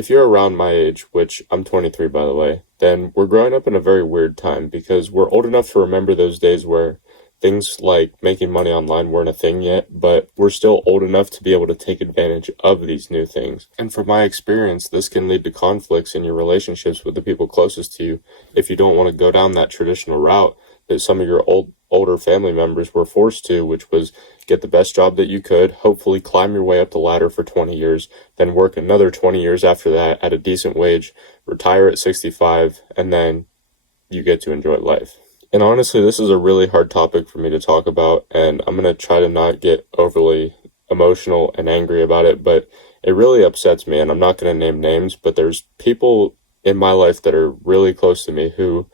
if you're around my age, which I'm 23 by the way, then we're growing up in a very weird time because we're old enough to remember those days where things like making money online weren't a thing yet, but we're still old enough to be able to take advantage of these new things. And from my experience, this can lead to conflicts in your relationships with the people closest to you if you don't want to go down that traditional route that some of your older family members were forced to, which was get the best job that you could, hopefully climb your way up the ladder for 20 years, then work another 20 years after that at a decent wage, retire at 65, and then you get to enjoy life. And honestly, this is a really hard topic for me to talk about, and I'm going to try to not get overly emotional and angry about it, but it really upsets me, and I'm not going to name names, but there's people in my life that are really close to me who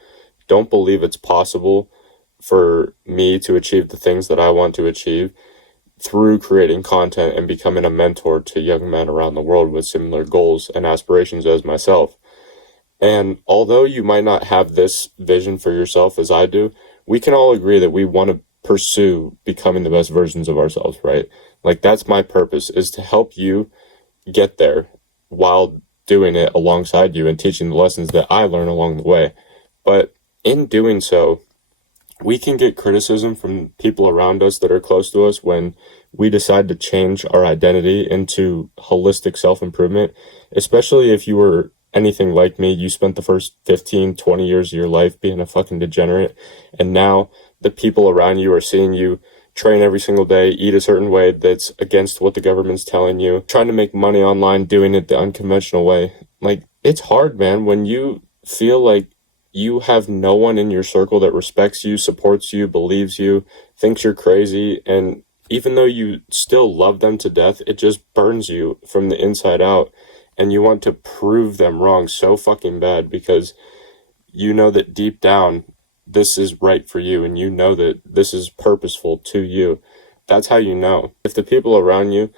don't believe it's possible for me to achieve the things that I want to achieve through creating content and becoming a mentor to young men around the world with similar goals and aspirations as myself. And although you might not have this vision for yourself as I do, we can all agree that we want to pursue becoming the best versions of ourselves, right? Like that's my purpose, is to help you get there while doing it alongside you and teaching the lessons that I learn along the way. But in doing so, we can get criticism from people around us that are close to us when we decide to change our identity into holistic self-improvement, especially if you were anything like me. You spent the first 15, 20 years of your life being a fucking degenerate, and now the people around you are seeing you train every single day, eat a certain way that's against what the government's telling you, trying to make money online, doing it the unconventional way. Like, it's hard, man, when you feel like you have no one in your circle that respects you, supports you, believes you, thinks you're crazy, and even though you still love them to death, it just burns you from the inside out, and you want to prove them wrong so fucking bad because you know that deep down this is right for you and you know that this is purposeful to you. That's how you know. If the people around you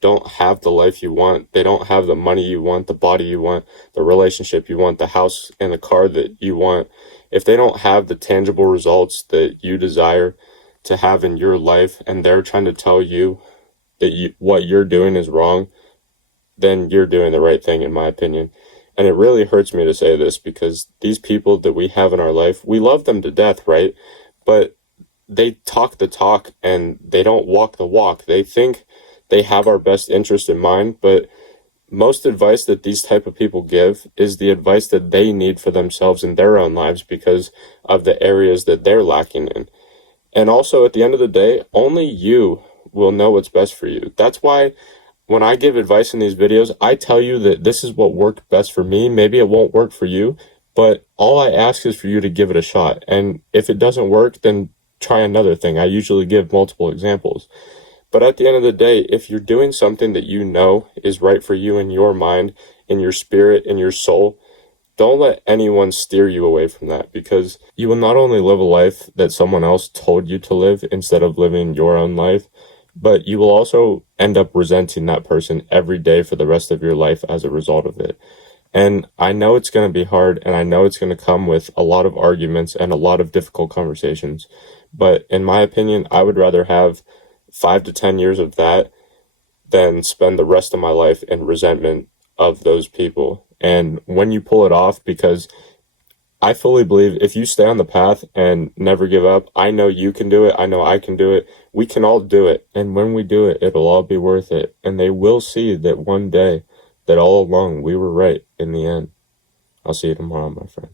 don't have the life you want, they don't have the money you want, the body you want, the relationship you want, the house and the car that you want, if they don't have the tangible results that you desire to have in your life and they're trying to tell you that what you're doing is wrong, then you're doing the right thing, in my opinion. And it really hurts me to say this because these people that we have in our life, we love them to death, right? But they talk the talk and they don't walk the walk. They think they have our best interest in mind, but most advice that these type of people give is the advice that they need for themselves in their own lives because of the areas that they're lacking in. And also, at the end of the day, only you will know what's best for you. That's why when I give advice in these videos, I tell you that this is what worked best for me. Maybe it won't work for you, but all I ask is for you to give it a shot. And if it doesn't work, then try another thing. I usually give multiple examples. But at the end of the day, if you're doing something that you know is right for you in your mind, in your spirit, in your soul, don't let anyone steer you away from that because you will not only live a life that someone else told you to live instead of living your own life, but you will also end up resenting that person every day for the rest of your life as a result of it. And I know it's going to be hard, and I know it's going to come with a lot of arguments and a lot of difficult conversations. But in my opinion, I would rather have 5 to 10 years of that than spend the rest of my life in resentment of those people. And when you pull it off, because I fully believe if you stay on the path and never give up, I know you can do it. I know I can do it. We can all do it. And when we do it, it'll all be worth it. And they will see that one day that all along we were right in the end. I'll see you tomorrow, my friend.